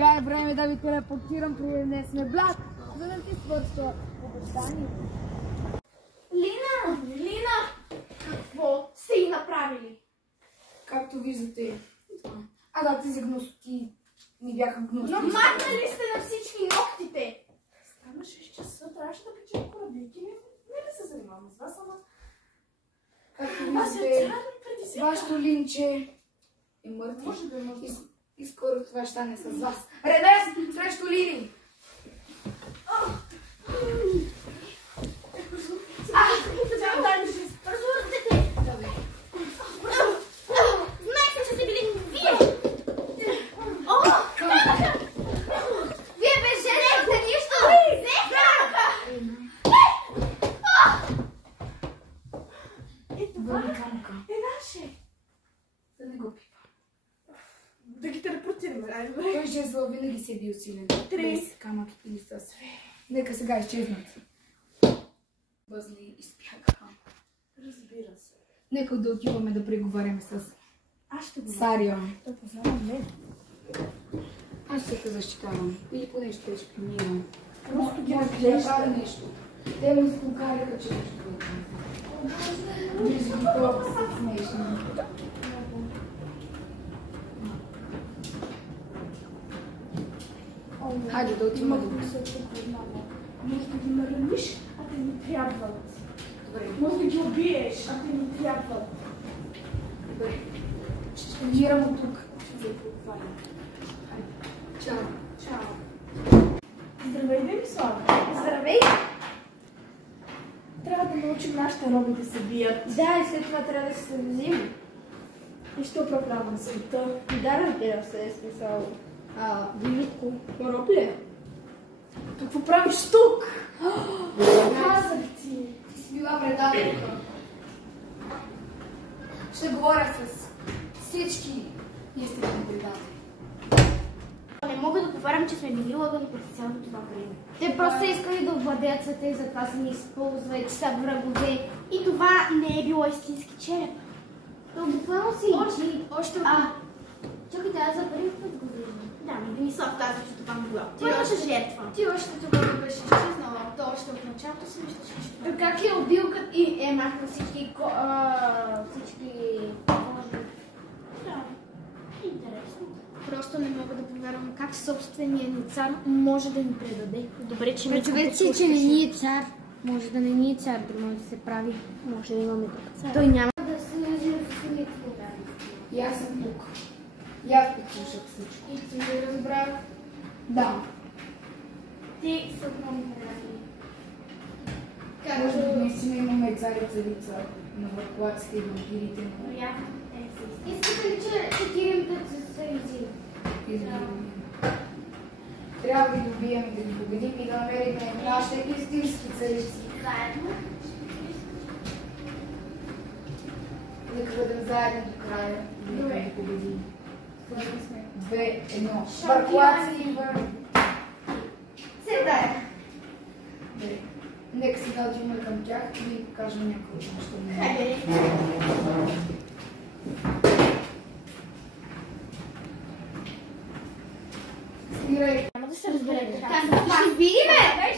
Сега е време да ви телепортирам при днесния блат, за да ти свърша обещанието. Лина! Какво сте и направили? Както виждате, тези гноски не бяха гноски. Но махнали сте на всички ногтите! Стана 6 часа, трябваше да печем корабейки. Не да се занимавам с вас, ама... Както виждате, вашето линче е мъртво. Може да е мъртво. И скоро това ще стане с вас. Редес срещу Лини! Да ги телепортираме, най-добре. Той жезъл винаги си е бил силен. Без камък или с сфери. Нека сега изчезнат. Възли изпяха. Разбира се. Нека да отиваме да преговаряме с Сарио. Той познавам мен. Аз ще те защитавам. Или поне ще те шпионирам. Просто ги разглежда нещо. Те му изкукаляха, че нещо друго. Вижда ги толкова са смешни. Хайде да отиваме до Може да ги нараниш, а те ми трябват. Добре. Може да ги убиеш, а те ми трябват. Добре. Ще шпионирам от тук. Ще се поговорим. Чао. Чао. Здравей, Демислава. Здравей! Трябва да научим нашите роби да се бият. Да, и след това трябва да се съвзим. И ще управлявам света. Да, разбира се, е смисъл. Велико. Роб ли е? Какво правиш тук? Казах ти. Ти си била предателка. Ще говоря с всички истинни предатели. Не мога да повярвам, че сме били лъгани през цялото това време. Те просто са искали да овладеят света и затова са ни използвали, че са врагове. И това не е било истински череп. То буквално си Още Чакайте, аз за първи път го виждам. Да, Денислав каза, че това му била. Първата жертва. Ти още тогава беше изчезнала. То още от началото си мислеше, че това. Как е убил и е махнал всички Да, интересно. Просто не мога да повярвам как собственият ни цар може да ни предаде. Добре, че Представете си, че не ни е цар. Може да не ни е цар, да може да се прави. Може да имаме друг цар. Той няма да се нажива с силите. И аз съм тук. И аз послушах всичко. И ти го разбрах. Да. Ти са много приятели. Може би наистина имаме цар и царица на върховаците и вампирите. Вероятно. Искате ли, че четиримата са изили? Трябва да ги добием, да ги победим и да намерим нашите истински царици. Заедно. Нека бъдем заедно до края и нека ги победим. 2-1. Върховаци и Седай. Нека сега отиваме към тях и ви покажем някои от нашите мнения. Хайде. Стирай. Няма да се разберете. Ще видиме!